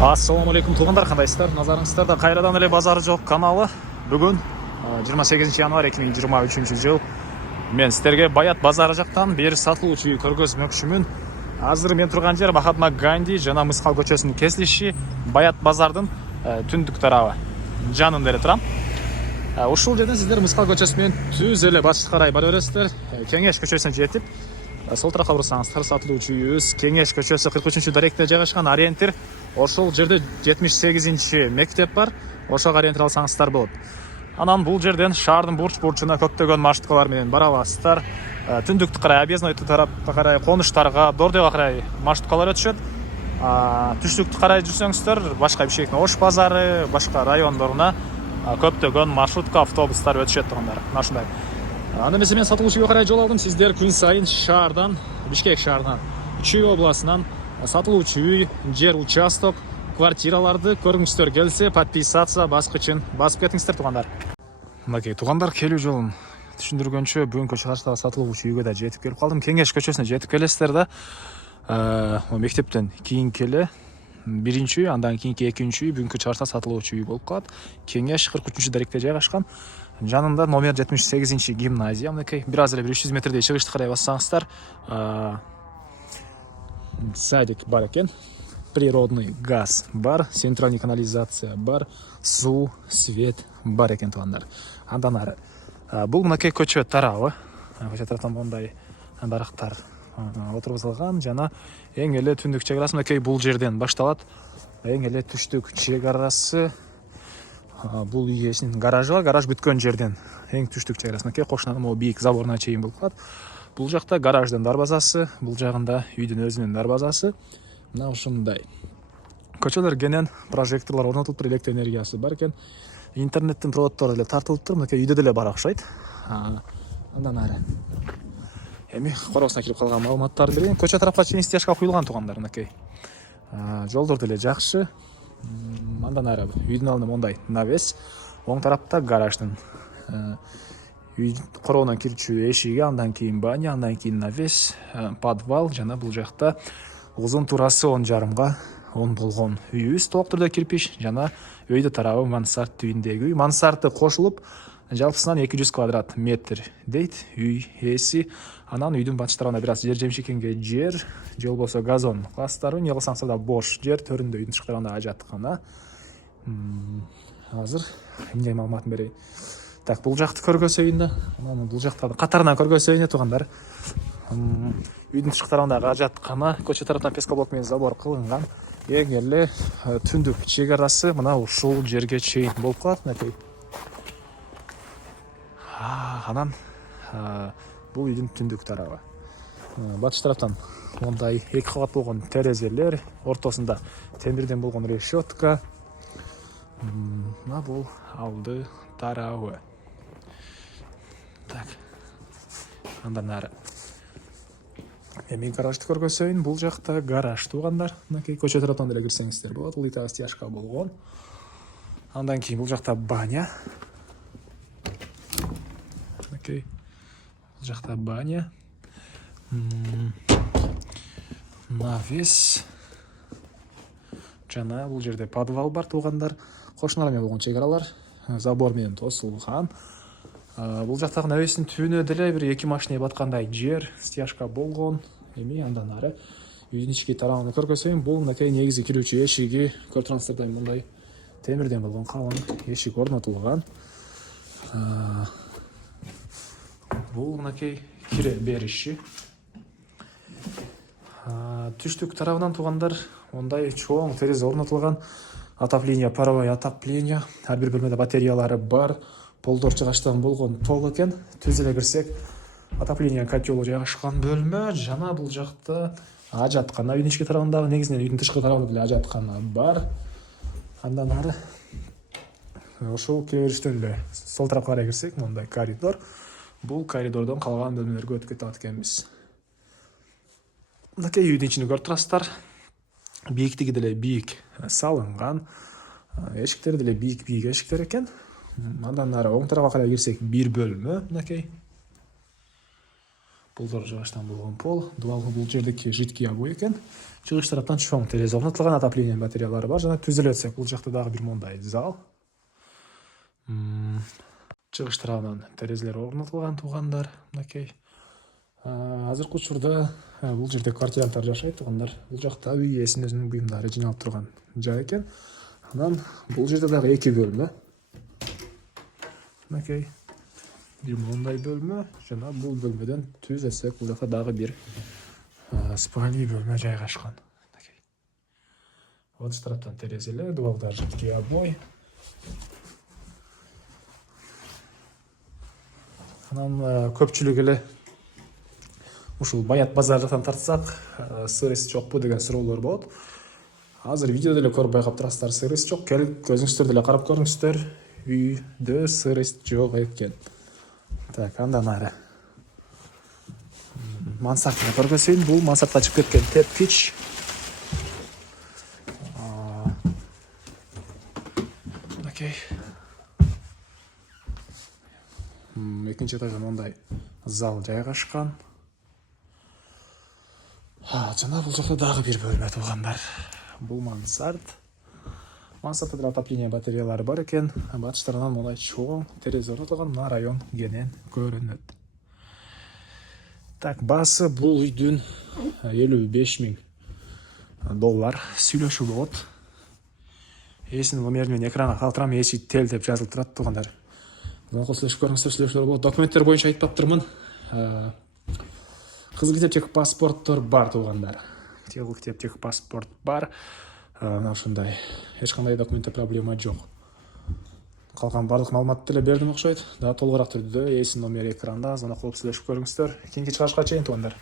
Ассаламу алейкум туугандар, кандайсыздар? Назарыңыздарда кайрадан эле базары жок каналы. Бүгүн 28 январь 2023 жыл. Мен сіздерге Баят базары жактан бир сатылуучу үй көргөзмөкчүмүн. Азыр мен турган жер Махатма Ганди жана Мыскал көчөсүнүн кесилиши, Баят базардын түндүк тарабы жанында эле турам. Ушул жерден сиздер Мыскал көчөсү менен түз эле батышка карай бара бересиздер. Кеңеш көчөсүнө жетип, сол тарапка бурсаңыздар сатылуучу үйүбүз Кеңеш көчөсү 43 даректе жайгашкан. Ориентир ошол жерде 78 мектеп бар. Ошого ориентир алсаңыздар болот. Анан бул жерден шаардын бурч-бурчуна көптөгөн маршруткалар менен бара аласыздар. Түндүктү карай, объездной тарапка карай, конуштарга, Дордойго карай маршруткалар өтүшөт. Түштүктү карай жүрсөңүздөр, башка Бишкектин Ош базары, башка райондоруна көптөгөн маршрутка, автобустар өтүшөт тургандар. Мына ушундай. Анда эмесе мен сатылуучуга карай жол алдым. Сиздер күн сайын шаардан, Бишкек шаарынан, Чүй областынан сатылуучу үй, жер участок, квартираларды көргүңүздөр келсе, подписаться баскычын басып кетиңиздер туугандар. Мынакей туугандар, келүү жолун түшүндүргөнчө бүгүнкү чыгарыштагы сатылуучу үйгө да жетип келип калдым. Кеңеш көчөсүнө жетип келесиздер да. Мектептен кийинки эле биринчи үй, андан кийинки экинчи үй бүгүнкү чыгарышта сатылуучу үй болуп калат. Кеңеш 43 даректе жайгашкан. Жанында номер 78 гимназия. Мынакей бир аз эле 300 метрдей чыгышты карай бассаңыздар, садик бар экен. Природный газ бар, центральный канализация бар, суу, свет бар экен туугандар. Андан ары бул мынакей көчө тарабы. Көчө тараптан мондай дарактар отургузулган жана эң эле түндүк чек арасы мынакей бул жерден башталат. Эң эле түштүк чек арасы бул үй ээсинин гаражы бар. Гараж бүткөн жерден эң түштүк чек арасы мынакей кошунан могу бийик заборуна чейин болуп калат. Бул жакта гараждын дарбазасы, бул жагында үйдүн өзүнүн дарбазасы. Мына ушундай. Көчөлөр кенен прожекторлор орнотулуп, электр энергиясы бар экен. Интернеттин проводдору деле тартылыптыр. Мынакей үйдө деле бар окшойт. Андан ары эми коросуна кирип калган маалыматтарды берейин. Көчө тарапка чейин стяжка куюлган туугандар мынакей. Жолдор деле жакшы. Андан ары үйдүн алдында мондай навес. Оң тарапта гараждын үй короонун кирчү эшиги, андан кийин баня, андан кийин навес, подвал жана бул жакта узун турасы 10,5 10 болгон үйүбүз. Толук түрдө кирпич жана өйдө тарабы мансард түйүндөгү үй. Мансарды кошулуп жалпысынан 200 квадрат метр дейт үй ээси. Анан үйдүн батыш тарабында бир аз жер жемшикенге жер, же болбосо газон класстары, не кылсаңыздар да бош жер, төрүндө үйдүн тышкы тарабында ажаткана. Азыр эмне маалыматын берейин. Так, бул жакты көргөзөйүн да. Анан бул жактарды катарынан көргөзөйүн туугандар. Үйдүн тышкы тарабындагы ажаткана, көчө тараптан пескоблок менен забор кылынган. Эң эле түндүк чек арасы мына ушул жерге чейин болуп калат мынакей. Анан бул үйдүн түндүк тарабы. Батыш тараптан мондай 2 кабат болгон терезелер, ортосунда темирден болгон решетка. Мына бул алды тарабы. Так. Андан ары эми гаражды көргөзөйүн. Бул жакта гараж туугандар. Мынакей көчө тараптан деле кирсеңиздер болот. Улитагы стяжка болгон. Андан кийин бул жакта баня. Мынакей бул жакта баня. Навес. Жана бул жерде подвал бар туугандар. Кошуналар менен болгон чек аралар забор менен тосулган. Бул жактагы навестин түбүнө деле бир 2 машина баткандай жер, стяжка болгон. Эми андан ары үйдүн ички тарабын көргөзөйүн. Бул мынакей негизи кирүүчү эшиги. Көрүп турасыздар, мындай темирден болгон калың эшик орнотулган. Бул мынакей кире бериши. Түштүк тарабынан туугандар мондай чоң терезе орнотулган. Отопление, паровое отопление. Ар бир бөлмөдө батареялары бар. Полдор чыгаштан болгон пол экен. Түз эле кирсек, отопление котелу жайгашкан бөлмө жана бул жакта ажаткана. Үйдүн ички тарабындагы негизинен үйдүн тышкы тарабында деле ажаткана бар. Андан ары ошол киребериштен эле сол тарапка карай кирсек, мондай коридор. Бул коридордон калган бөлмөлөргө өтүп кетип атканбыз. Мынакей үйдүн ичин көрүп турасыздар. Бийиктиги деле бийик салынган. Эшиктери деле бийик эшиктер экен. Андан ары оң тарапка карай кирсек, бир бөлмө мынакей. Пулдар жыгачтан болгон пол. Дубалгы бул жердеки жидкий обой экен. Чыгыш тараптан чоң терезе орнотулган, отопление батареялары бар. Жана түзүлө өтсөк, бул жакта дагы бир мондай зал. Чыгыш тарабынан терезелер орнотулган туугандар, мынакей. Азыркы учурда бул жерде квартиранттар жашайт туугандар. Бул жакта үй ээсинин өзүнүн буюмдары жиналып турган жай экен. Анан бул жерде дагы 2 бөлмө. Мынакей. Бир мондай бөлмө жана бул бөлмөдөн түз эсек бул жакта дагы бир спальный бөлмө жайгашкан. Мынакей. Вот тараптан терезелер, дубалдар жидкий обой. Анан көпчүлүк эле ушул Баят базар жактан тартсак, сырыс жокпу деген суроолор болот. Азыр видеодо эле көрбөй каптырасыздар, сырыс жок. Келип көзүңүздөр деле карап көрүңүздөр. Үйдө сырыс жок экен. Так, андан ары. Мансартты көргөзөйүн. Бул мансартка чыгып кеткен тепкич. Окей. Экинчи этажда мондай зал жайгашкан. Жана бул жакта дагы бир бөлмө туугандар. Бул мансарт. Мансартта да отопление батареялары бар экен. Батыш тарабынан мондай чоң терезе орнотулган. Мына район кенен көрүнөт. Так, баасы бул үйдүн $55,000 сүйлөшүү болот. Ээсинин номери менен экранга калтырам, ээси тел деп жазылып турат туугандар. Мына сүйлөшүп көрүңүздөр, сүйлөшүүлөр болот. Документтер боюнча айтпаптырмын. Кызыл китеп техпаспорттор бар туугандар. Кызыл китеп техпаспорт бар. Мына ушундай. Эч кандай документте проблема жок. Калган барлык маалыматты деле бердим окшойт. Дагы толугураак түрдө ээсинин номери экранда, звонок кылып сүйлөшүп көрүңүздөр. Кийинки чыгышка чейин туугандар.